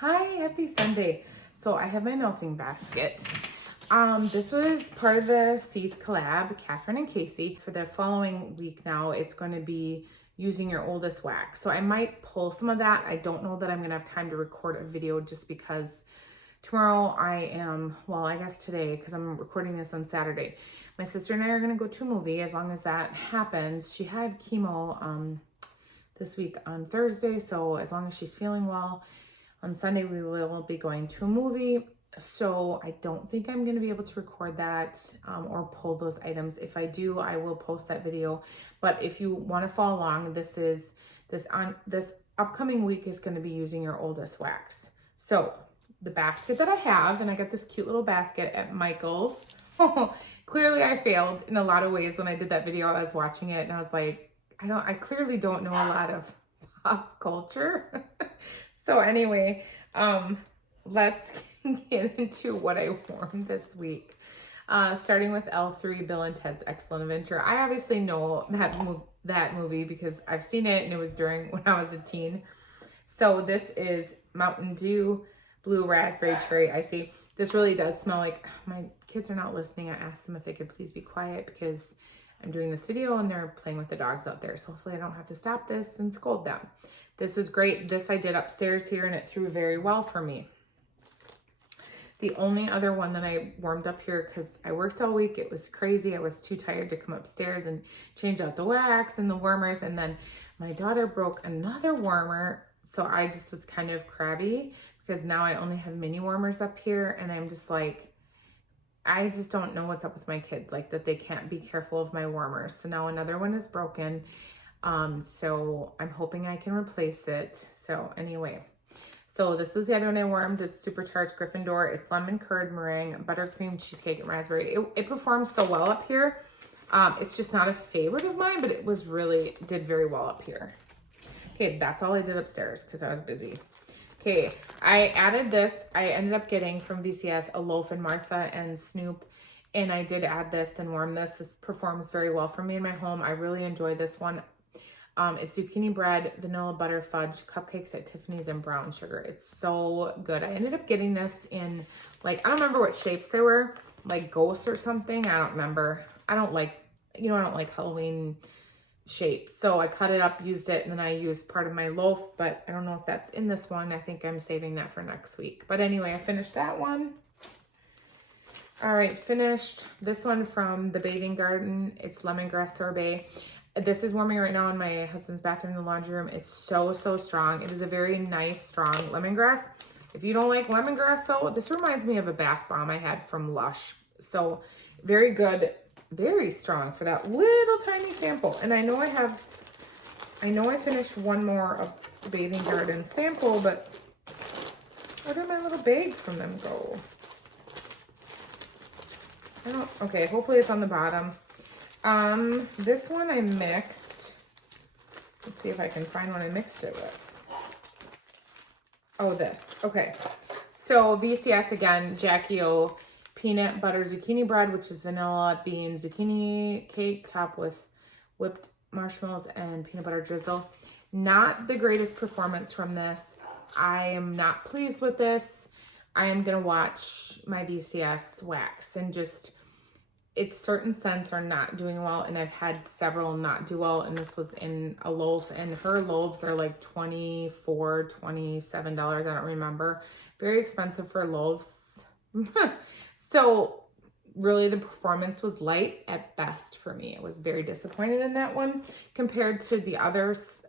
Hi, happy Sunday. So I have my melting basket. This was part of the C's collab, Catherine and Casey. For the following week now, it's going to be using your oldest wax. So I might pull some of that. I don't know that I'm going to have time to record a video just because tomorrow I guess today, because I'm recording this on Saturday. My sister and I are going to go to a movie as long as that happens. She had chemo this week on Thursday, so as long as she's feeling well, on Sunday, we will be going to a movie. So I don't think I'm going to be able to record that or pull those items. If I do, I will post that video. But if you want to follow along, this upcoming week is going to be using your oldest wax. So the basket that I have, and I got this cute little basket at Michael's. Clearly I failed in a lot of ways when I did that video. I was watching it and I was like, I clearly don't know a lot of pop culture. So anyway, let's get into what I wore this week. Starting with L3, Bill and Ted's Excellent Adventure. I obviously know that movie because I've seen it and it was during when I was a teen. So this is Mountain Dew Blue Raspberry Cherry Icy. This really does smell like, my kids are not listening. I asked them if they could please be quiet because I'm doing this video and they're playing with the dogs out there. So hopefully I don't have to stop this and scold them. This was great. This I did upstairs here and it threw very well for me. The only other one that I warmed up here, because I worked all week, it was crazy. I was too tired to come upstairs and change out the wax and the warmers. And then my daughter broke another warmer. So I just was kind of crabby because now I only have mini warmers up here. And I'm just like, I just don't know what's up with my kids, like that they can't be careful of my warmers. So now another one is broken. So I'm hoping I can replace it. So anyway, so this was the other one I warmed. It's Supercharged Gryffindor. It's lemon curd meringue, buttercream cheesecake, and raspberry. It performs so well up here. It's just not a favorite of mine, but it was did very well up here. Okay, that's all I did upstairs because I was busy. Okay, I added this. I ended up getting from VCS a loaf and Martha and Snoop. And I did add this and warm this. This performs very well for me in my home. I really enjoy this one. It's zucchini bread, vanilla butter fudge, cupcakes at Tiffany's, and brown sugar. It's so good. I ended up getting this in, like, I don't remember what shapes they were, like ghosts or something. I don't remember. I don't like Halloween shapes. So I cut it up, used it, and then I used part of my loaf, but I don't know if that's in this one. I think I'm saving that for next week. But anyway, I finished that one. All right, finished this one from the Bathing Garden. It's lemongrass sorbet. This is warming right now in my husband's bathroom in the laundry room. It's so strong. It is a very nice, strong lemongrass. If you don't like lemongrass though, this reminds me of a bath bomb I had from Lush. So very good, very strong for that little tiny sample. And I know I finished one more of the Bathing Garden sample, but where did my little bag from them go? Okay, hopefully it's on the bottom. This one I mixed. Let's see if I can find one I mixed it with. Oh, this. Okay. So VCS again, Jackie O peanut butter zucchini bread, which is vanilla bean zucchini cake topped with whipped marshmallows and peanut butter drizzle. Not the greatest performance from this. I am not pleased with this. I am going to watch my VCS wax and just, its certain scents are not doing well, and I've had several not do well, and this was in a loaf, and her loaves are like $24, $27, I don't remember. Very expensive for loaves. So really the performance was light at best for me. I was very disappointed in that one. Compared to the others,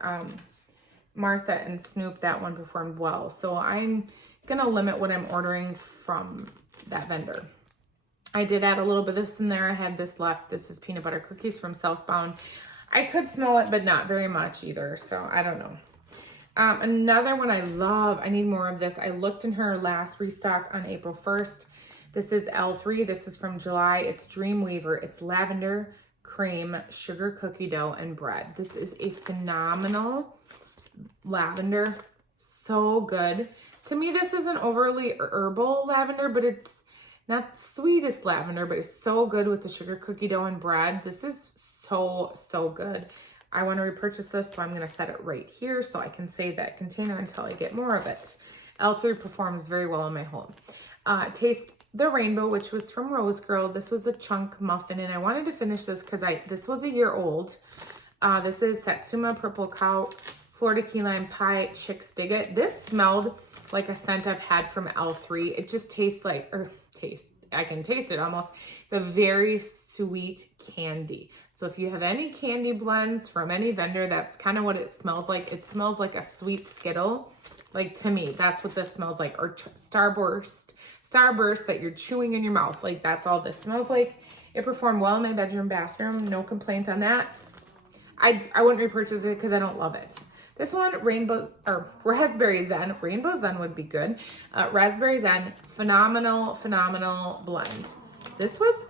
Martha and Snoop, that one performed well. So I'm gonna limit what I'm ordering from that vendor. I did add a little bit of this in there. I had this left. This is peanut butter cookies from Southbound. I could smell it, but not very much either. So I don't know. Another one I love. I need more of this. I looked in her last restock on April 1st. This is L3. This is from July. It's Dreamweaver. It's lavender, cream, sugar cookie dough, and bread. This is a phenomenal lavender. So good. To me, this is an overly herbal lavender, but it's not the sweetest lavender, but it's so good with the sugar cookie dough and bread. This is so good. I want to repurchase this, so I'm going to set it right here so I can save that container until I get more of it. L3 performs very well in my home. Taste the Rainbow, which was from Rose Girl. This was a chunk muffin, and I wanted to finish this because this was a year old. This is Satsuma Purple Cow Florida Key Lime Pie Chicks Dig It. This smelled like a scent I've had from L3. It just tastes like, I can taste it almost. It's a very sweet candy. So if you have any candy blends from any vendor, that's kind of what it smells like. It smells like a sweet Skittle. Like, to me, that's what this smells like. Or Starburst that you're chewing in your mouth. Like, that's all this smells like. It performed well in my bedroom, bathroom. No complaint on that. I wouldn't repurchase it because I don't love it. This one, Raspberry Zen. Rainbow Zen would be good. Raspberry Zen, phenomenal blend. This was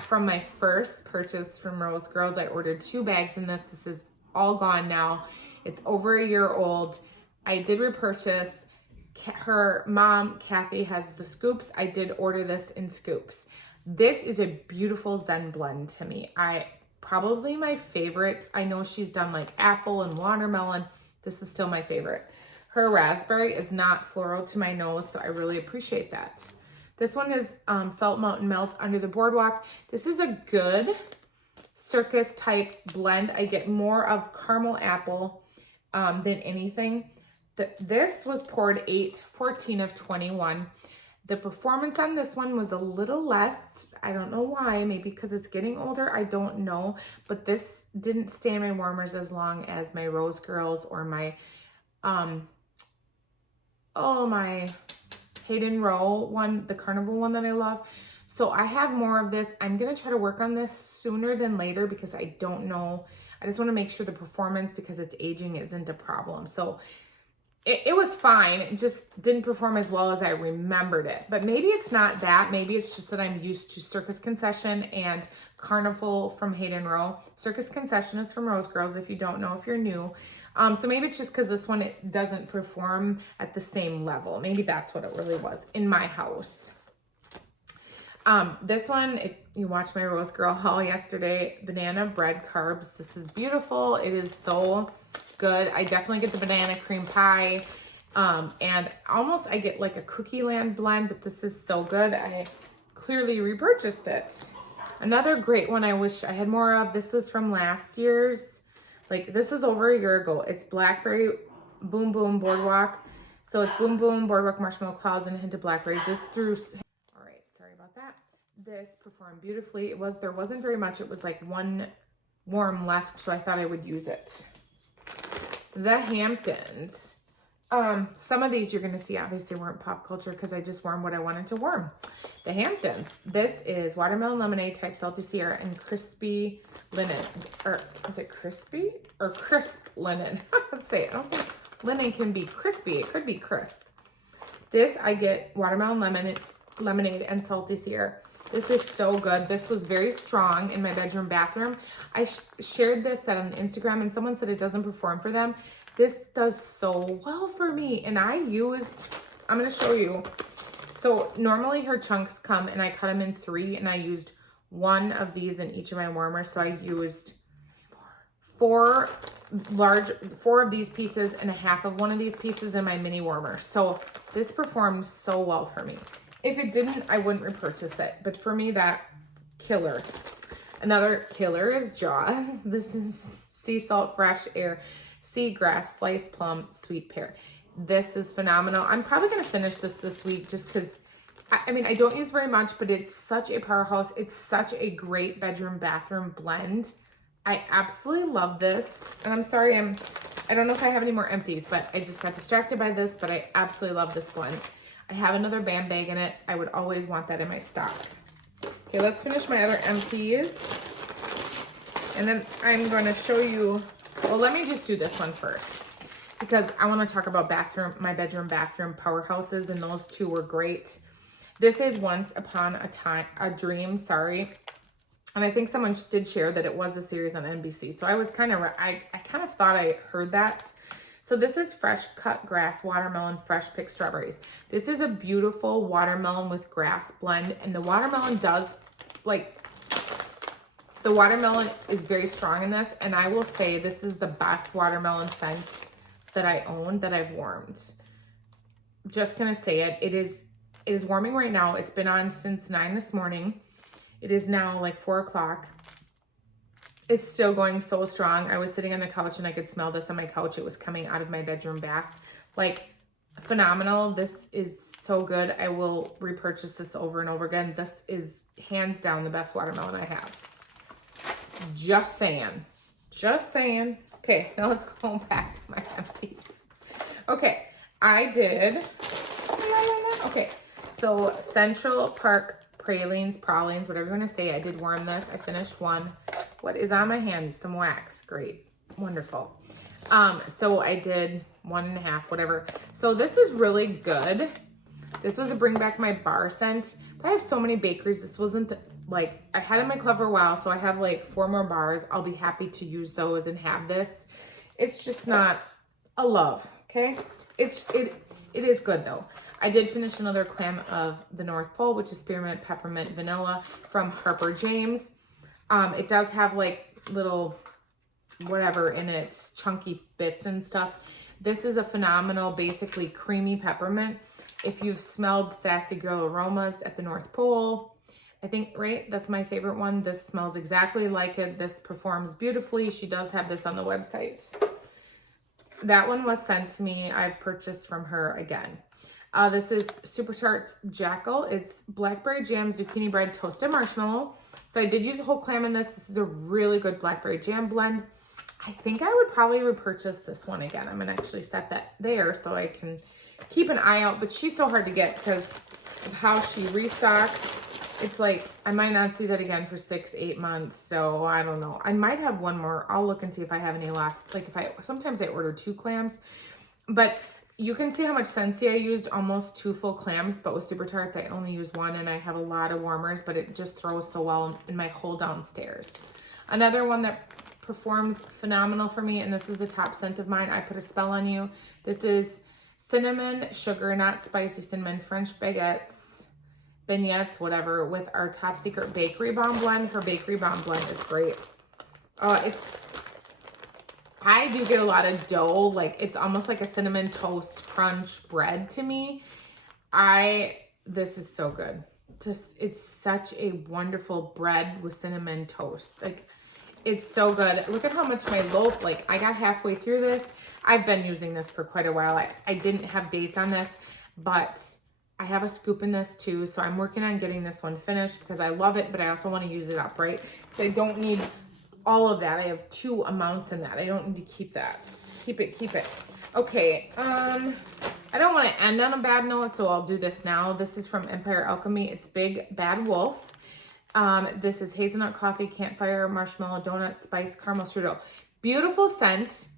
from my first purchase from Rose Girls. I ordered 2 bags in this. This is all gone now. It's over a year old. I did repurchase. Her mom, Kathy, has the scoops. I did order this in scoops. This is a beautiful Zen blend to me. Probably my favorite. I know she's done like apple and watermelon. This is still my favorite. Her raspberry is not floral to my nose, so I really appreciate that. This one is Salt Mountain Melts Under the Boardwalk. This is a good circus type blend. I get more of caramel apple than anything. This was poured 8/14 of 21. The performance on this one was a little less. I don't know why. Maybe because it's getting older. I don't know. But this didn't stay in my warmers as long as my Rose Girls or my, my Hayden Row one, the Carnival one that I love. So I have more of this. I'm going to try to work on this sooner than later because I don't know. I just want to make sure the performance, because it's aging, isn't a problem. So it was fine. It just didn't perform as well as I remembered it. But maybe it's not that. Maybe it's just that I'm used to Circus Concession and Carnival from Hayden Row. Circus Concession is from Rose Girls, if you don't know, if you're new. So maybe it's just because this one, it doesn't perform at the same level. Maybe that's what it really was in my house. This one, if you watched my Rose Girl haul yesterday, banana bread carbs. This is beautiful. It is so good. I definitely get the banana cream pie. And almost I get like a Cookie Land blend, but this is so good. I clearly repurchased it. Another great one I wish I had more of. This was from last year's. Like, this is over a year ago. It's Blackberry Boom Boom Boardwalk. So it's Boom Boom Boardwalk Marshmallow Clouds and a hint of blackberries. This through. All right, sorry about that. This performed beautifully. There wasn't very much. It was like one warm left, so I thought I would use it. The Hamptons. Some of these you're going to see obviously weren't pop culture because I just warmed what I wanted to warm. The Hamptons. This is watermelon lemonade type salty Sierra and crispy linen. Or is it crispy or crisp linen? Say it. I don't think linen can be crispy. It could be crisp. This I get watermelon lemonade and salty Sierra. This is so good. This was very strong in my bedroom, bathroom. I shared this on Instagram and someone said it doesn't perform for them. This does so well for me. And I'm going to show you. So normally her chunks come and I cut them in 3 and I used 1 of these in each of my warmers. So I used 4 of these pieces and a half of one of these pieces in my mini warmer. So this performed so well for me. If it didn't, I wouldn't repurchase it. But for me, that killer. Another killer is Jaws. This is sea salt, fresh air, seagrass, sliced plum, sweet pear. This is phenomenal. I'm probably going to finish this week just because, I mean, I don't use very much, but it's such a powerhouse. It's such a great bedroom, bathroom blend. I absolutely love this. And I'm sorry, I don't know if I have any more empties, but I just got distracted by this, but I absolutely love this blend. I have another BAM bag in it. I would always want that in my stock. Okay, let's finish my other empties. And then I'm going to show you, well, let me just do this one first because I want to talk about my bedroom, bathroom powerhouses, and those 2 were great. This is Once Upon a Dream, sorry. And I think someone did share that it was a series on NBC. So I was I kind of thought I heard that. So this is fresh cut grass, watermelon, fresh picked strawberries. This is a beautiful watermelon with grass blend. And the watermelon the watermelon is very strong in this. And I will say this is the best watermelon scent that I own that I've warmed. just gonna say it. It is warming right now. It's been on since 9 this morning. It is now like 4 o'clock. It's still going so strong. I was sitting on the couch and I could smell this on my couch. It was coming out of my bedroom bath. Like, phenomenal. This is so good. I will repurchase this over and over again. This is hands down the best watermelon I have. Just saying. Just saying. Okay, now let's go back to my empties. Okay, I did. Okay, so Central Park pralines, whatever you want to say. I did warm this. I finished one. What is on my hand? Some wax. Great. Wonderful. So I did 1.5, whatever. So this was really good. This was a bring back my bar scent. But I have so many bakeries. This wasn't like, I had it in my club for a while, so I have like 4 more bars. I'll be happy to use those and have this. It's just not a love, okay? It is good though. I did finish another clam of the North Pole, which is spearmint, peppermint, vanilla from Harper James. It does have like little whatever in it, chunky bits and stuff. This is a phenomenal, basically creamy peppermint. If you've smelled Sassy Girl Aromas at the North Pole, I think, right? That's my favorite one. This smells exactly like it. This performs beautifully. She does have this on the website. That one was sent to me. I've purchased from her again. This is Super Tarts Jackal. It's blackberry jam, zucchini bread, toasted marshmallow. So I did use a whole clam in this. This is a really good blackberry jam blend. I think I would probably repurchase this one again. I'm gonna actually set that there so I can keep an eye out, but she's so hard to get because of how she restocks. It's like, I might not see that again for 6-8 months. So I don't know. I might have one more. I'll look and see if I have any left. Like sometimes I order 2 clams, but you can see how much Scentsy I used, almost 2 full clams, but with Super Tarts, I only use 1 and I have a lot of warmers, but it just throws so well in my whole downstairs. Another one that performs phenomenal for me, and this is a top scent of mine, I Put a Spell on You. This is cinnamon, sugar, not spicy cinnamon, French baguettes, beignets, whatever, with our Top Secret Bakery Bomb blend. Her Bakery Bomb blend is great. I do get a lot of dough, like it's almost like a cinnamon toast crunch bread to me. This is so good. It's such a wonderful bread with cinnamon toast. Like, it's so good. Look at how much my loaf, like I got halfway through this. I've been using this for quite a while. I didn't have dates on this, but I have a scoop in this too. So I'm working on getting this one finished because I love it, but I also want to use it up, right? So I don't need all of that. I have 2 amounts in that. I don't need to keep that. Keep it. Okay. I don't want to end on a bad note, so I'll do this now. This is from Empire Alchemy. It's Big Bad Wolf. This is hazelnut coffee, campfire, marshmallow, donut, spice, caramel strudel. Beautiful scent.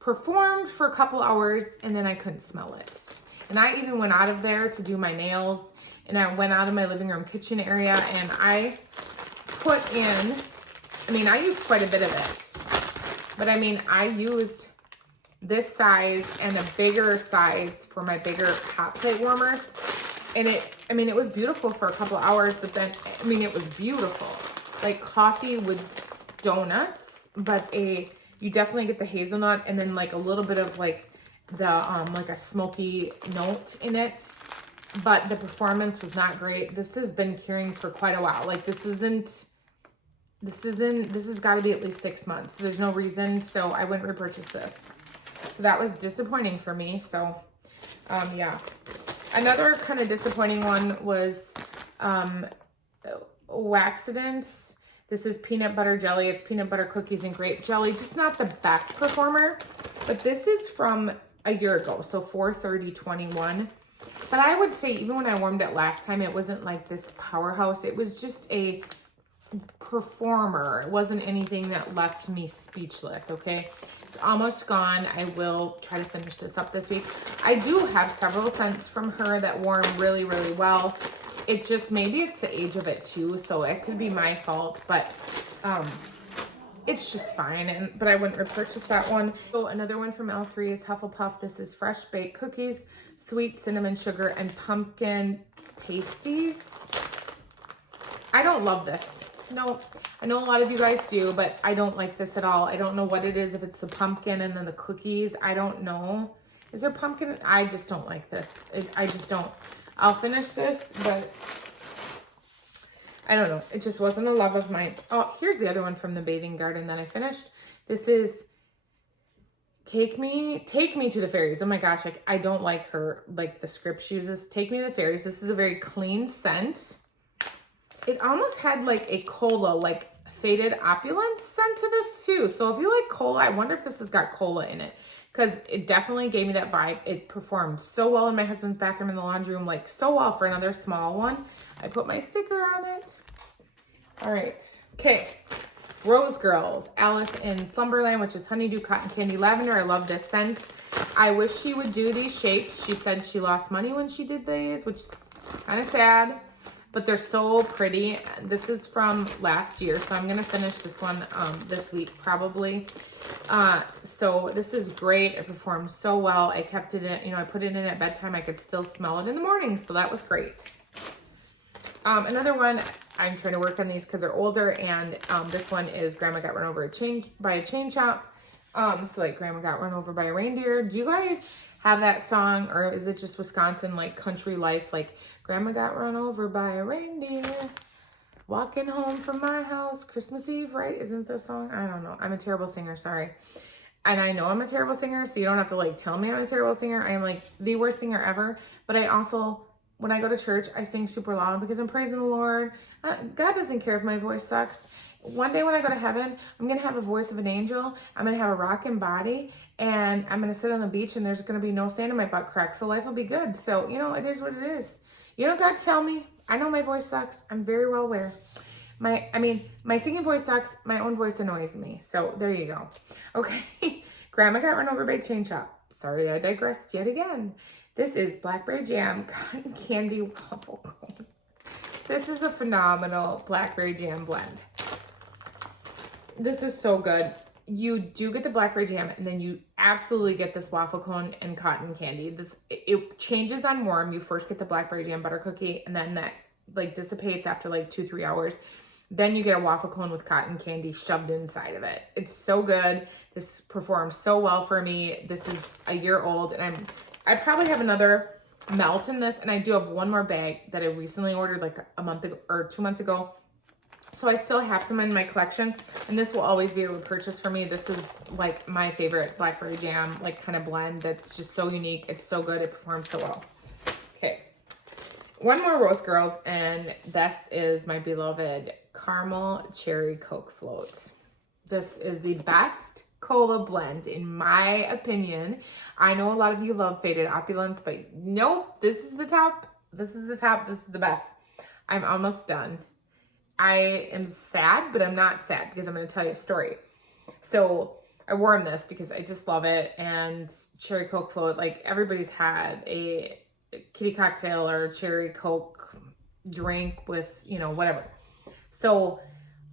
Performed for a couple hours, and then I couldn't smell it. And I even went out of there to do my nails, and I went out of my living room kitchen area, and I put in, I used quite a bit of it. But I used this size and a bigger size for my bigger hot plate warmers. And it was beautiful for a couple hours, but then, it was beautiful. Like coffee with donuts, but you definitely get the hazelnut and then like a little bit of like the, like a smoky note in it. But the performance was not great. This has been curing for quite a while. Like this has got to be at least 6 months. There's no reason, so I wouldn't repurchase this. So that was disappointing for me. So, yeah. Another kind of disappointing one was Waxidents. This is peanut butter jelly. It's peanut butter cookies and grape jelly. Just not the best performer. But this is from a year ago, so 4/30/21. But I would say even when I warmed it last time, it wasn't like this powerhouse. It was just a performer. It wasn't anything that left me speechless, okay? It's almost gone. I will try to finish this up this week. I do have several scents from her that warm really, really well. It just, maybe it's the age of it too, so it could be my fault, but it's just fine, but I wouldn't repurchase that one. So another one from L3 is Hufflepuff. This is fresh baked cookies, sweet cinnamon sugar, and pumpkin pasties. I don't love this. No, I know a lot of you guys do, but I don't like this at all. I don't know what it is, if it's the pumpkin and then the cookies. I don't know. Is there pumpkin? I just don't like this. I just don't. I'll finish this, but I don't know. It just wasn't a love of mine. Oh, here's the other one from the Bathing Garden that I finished. This is Take Me to the Fairies. Oh my gosh, I don't like her, like the script she uses. Take Me to the Fairies. This is a very clean scent. It almost had like a cola, like faded opulence scent to this too. So if you like cola, I wonder if this has got cola in it, because it definitely gave me that vibe. It performed so well in my husband's bathroom in the laundry room, like so well for another small one. I put my sticker on it. All right. Okay. Rose Girls, Alice in Slumberland, which is honeydew, cotton candy, lavender. I love this scent. I wish she would do these shapes. She said she lost money when she did these, which is kind of sad, but they're so pretty. This is from last year, so I'm going to finish this one this week probably. So this is great. It performed so well. I kept it in, I put it in at bedtime. I could still smell it in the morning, so that was great. Another one, I'm trying to work on these because they're older, and this one is Grandma Got Run Over by a Chain Shop. So like Grandma Got Run Over by a Reindeer. Do you guys have that song, or is it just Wisconsin, like country life, like Grandma got run over by a reindeer, walking home from my house, Christmas Eve, right? Isn't this song? I don't know. I'm a terrible singer, sorry. And I know I'm a terrible singer, so you don't have to like tell me I'm a terrible singer. I am like the worst singer ever, but I also, when I go to church, I sing super loud because I'm praising the Lord. God doesn't care if my voice sucks. One day when I go to heaven, I'm going to have a voice of an angel. I'm going to have a rocking body, and I'm going to sit on the beach, and there's going to be no sand in my butt crack. So life will be good. So, it is what it is. God tell me. I know my voice sucks. I'm very well aware. My singing voice sucks. My own voice annoys me. So there you go. Okay. Grandma Got Run Over by Chain Shop. Sorry, I digressed yet again. This is Blackberry Jam Cotton Candy Waffle Cone. This is a phenomenal Blackberry Jam blend. This is so good. You do get the Blackberry Jam, and then you absolutely get this waffle cone and cotton candy. It changes on warm. You first get the Blackberry Jam butter cookie, and then that like dissipates after like 2-3 hours. Then you get a waffle cone with cotton candy shoved inside of it. It's so good. This performs so well for me. This is a year old, and I probably have another melt in this, and I do have one more bag that I recently ordered like a month ago or 2 months ago. So I still have some in my collection, and this will always be a repurchase for me. This is like my favorite Blackberry Jam, like kind of blend that's just so unique. It's so good. It performs so well. Okay. One more Rose Girls, and this is my beloved Caramel Cherry Coke Float. This is the best cola blend, in my opinion. I know a lot of you love Faded Opulence, but nope, this is the top. This is the top. This is the best. I'm almost done. I am sad, but I'm not sad because I'm going to tell you a story. So I warmed this because I just love it. And Cherry Coke Float, like everybody's had a kitty cocktail or cherry Coke drink with, whatever. So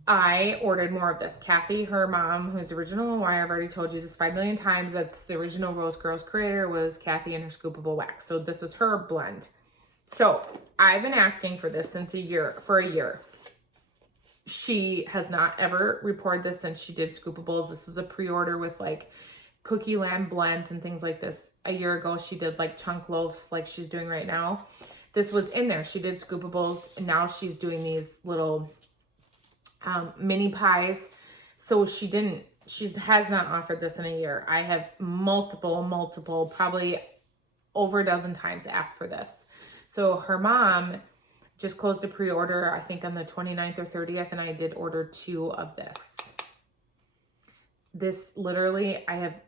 I ordered more of this. Kathy, her mom, who's the original Why, I've already told you this 5 million times. That's the original Rose Girls creator, was Kathy and her scoopable wax. So this was her blend. So I've been asking for this for a year. She has not ever reported this since she did scoopables. This was a pre-order with like cookie land blends and things like this. A year ago, she did like chunk loaves like she's doing right now. This was in there. She did scoopables, and now she's doing these little mini pies. So she has not offered this in a year. I have multiple, probably over a dozen times asked for this. So her mom just closed a pre-order, I think on the 29th or 30th, and I did order 2 of this. This literally,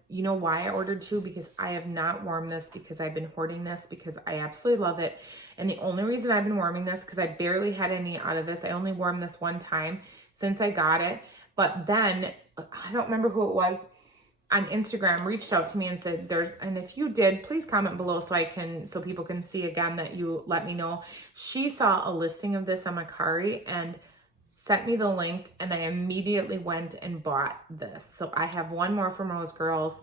you know why I ordered 2? Because I have not warmed this, because I've been hoarding this, because I absolutely love it. And the only reason I've been warming this, because I barely had any out of this. I only warmed this one time since I got it. But then, I don't remember who it was, on Instagram reached out to me and said and if you did, please comment below so people can see again that you let me know. She saw a listing of this on Mercari and sent me the link, and I immediately went and bought this. So I have one more from Rose Girls.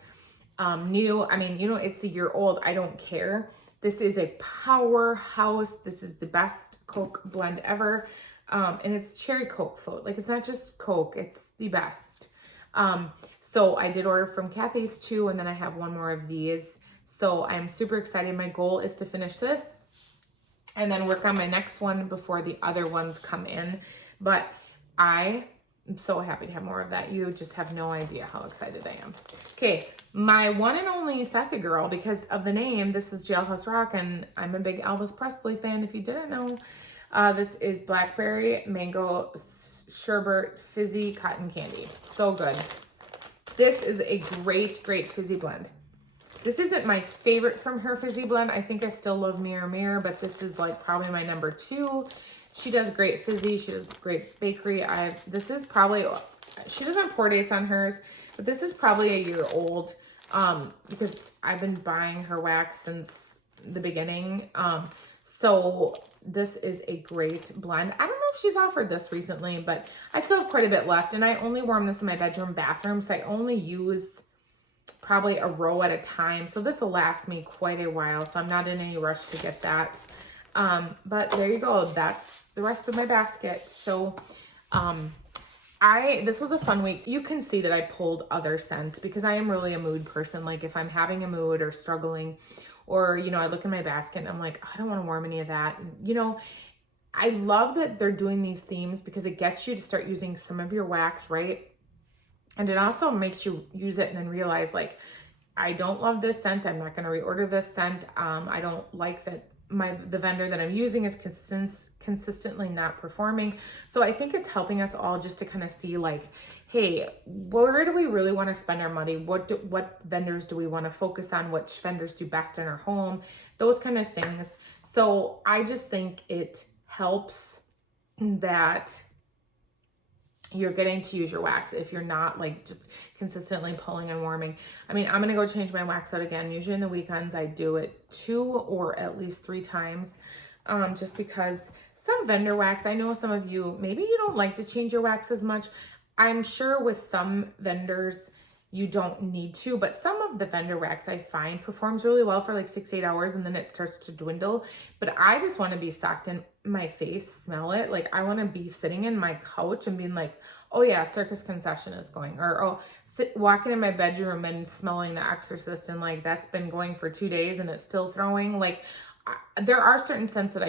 New, it's a year old. I don't care. This is a powerhouse. This is the best Coke blend ever. And it's Cherry Coke Float. Like, it's not just Coke, it's the best. So I did order from Kathy's 2, and then I have one more of these. So I'm super excited. My goal is to finish this and then work on my next one before the other ones come in. But I am so happy to have more of that. You just have no idea how excited I am. Okay, my one and only Sassy Girl, because of the name, this is Jailhouse Rock, and I'm a big Elvis Presley fan, if you didn't know. This is Blackberry Mango Sherbet Fizzy Cotton Candy. So good. This is a great, great fizzy blend. This isn't my favorite from her fizzy blend. I think I still love Mirror Mirror, but this is like probably my number 2. She does great fizzy. She does great bakery. This is probably, she doesn't have pour dates on hers, but this is probably a year old because I've been buying her wax since the beginning. So this is a great blend. I don't know if she's offered this recently, but I still have quite a bit left, and I only warm this in my bedroom bathroom, so I only use probably a row at a time. So this will last me quite a while, so I'm not in any rush to get that. But there you go. That's the rest of my basket. So this was a fun week. You can see that I pulled other scents because I am really a mood person. Like if I'm having a mood or struggling, or, you know, I look in my basket and I'm like, I don't want to warm any of that. And, you know, I love that they're doing these themes because it gets you to start using some of your wax, right? And it also makes you use it and then realize, like, I don't love this scent. I'm not going to reorder this scent. I don't like that the vendor that I'm using is consistently not performing. So I think it's helping us all just to kind of see, like, hey, where do we really want to spend our money? What vendors do we want to focus on? Which vendors do best in our home? Those kind of things. So I just think it helps that you're getting to use your wax if you're not like just consistently pulling and warming. I mean, I'm gonna go change my wax out again. Usually in the weekends I do it 2 or at least 3 times, just because some vendor wax, I know some of you, maybe you don't like to change your wax as much. I'm sure with some vendors you don't need to, but some of the vendor wax I find performs really well for like 6-8 hours and then it starts to dwindle. But I just want to be socked in my face, smell it. Like I want to be sitting in my couch and being like, oh yeah, Circus Concession is going, or walking in my bedroom and smelling The Exorcist and like that's been going for 2 days and it's still throwing. Like there are certain scents that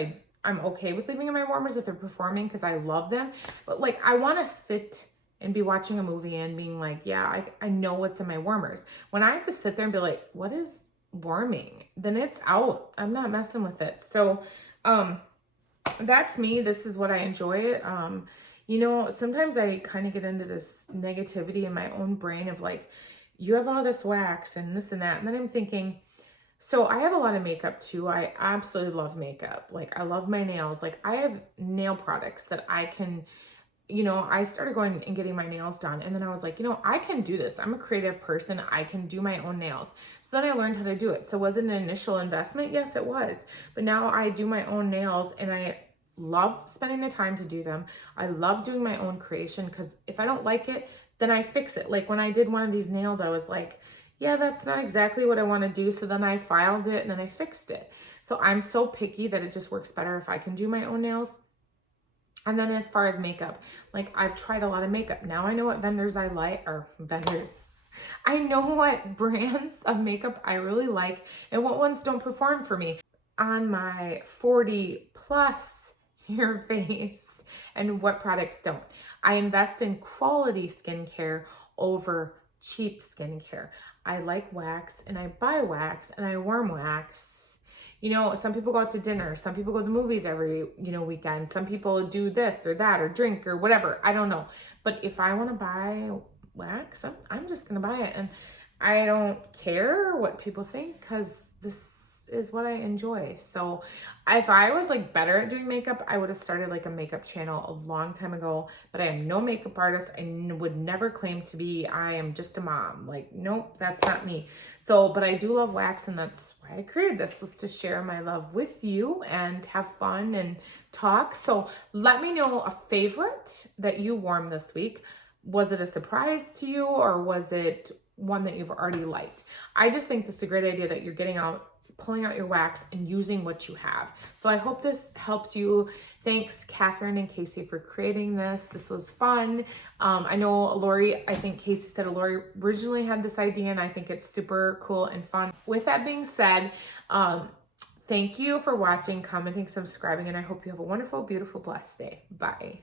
I'm okay with leaving in my warmers if they're performing because I love them. But like I want to sit and be watching a movie and being like, yeah, I know what's in my warmers. When I have to sit there and be like, what is warming? Then it's out. I'm not messing with it. So that's me. This is what I enjoy. You know, sometimes I kind of get into this negativity in my own brain of like, you have all this wax and this and that. And then I'm thinking, so I have a lot of makeup too. I absolutely love makeup. Like I love my nails. Like I have nail products that I can, you know, I started going and getting my nails done. And then I was like, you know, I can do this. I'm a creative person. I can do my own nails. So then I learned how to do it. So was it an initial investment? Yes, it was. But now I do my own nails and I love spending the time to do them. I love doing my own creation because if I don't like it, then I fix it. Like when I did one of these nails, I was like, yeah, that's not exactly what I want to do. So then I filed it and then I fixed it. So I'm so picky that it just works better if I can do my own nails. And then as far as makeup, like I've tried a lot of makeup. Now I know what vendors I like, or vendors. I know what brands of makeup I really like and what ones don't perform for me on my 40+ year face and what products don't. I invest in quality skincare over cheap skincare. I like wax and I buy wax and I warm wax. You know, some people go out to dinner. Some people go to the movies every, weekend. Some people do this or that or drink or whatever. I don't know. But if I want to buy wax, I'm just going to buy it. And I don't care what people think because this is what I enjoy. So if I was like better at doing makeup, I would have started like a makeup channel a long time ago, but I am no makeup artist. I would never claim to be. I am just a mom. Like, nope, that's not me. So, but I do love wax and that's why I created this, was to share my love with you and have fun and talk. So let me know a favorite that you warmed this week. Was it a surprise to you or was it one that you've already liked? I just think this is a great idea that you're getting out, pulling out your wax and using what you have. So I hope this helps you. Thanks, Catherine and Casey, for creating this. This was fun. I know Lori, I think Casey said Lori originally had this idea, and I think it's super cool and fun. With that being said, thank you for watching, commenting, subscribing, and I hope you have a wonderful, beautiful, blessed day. Bye.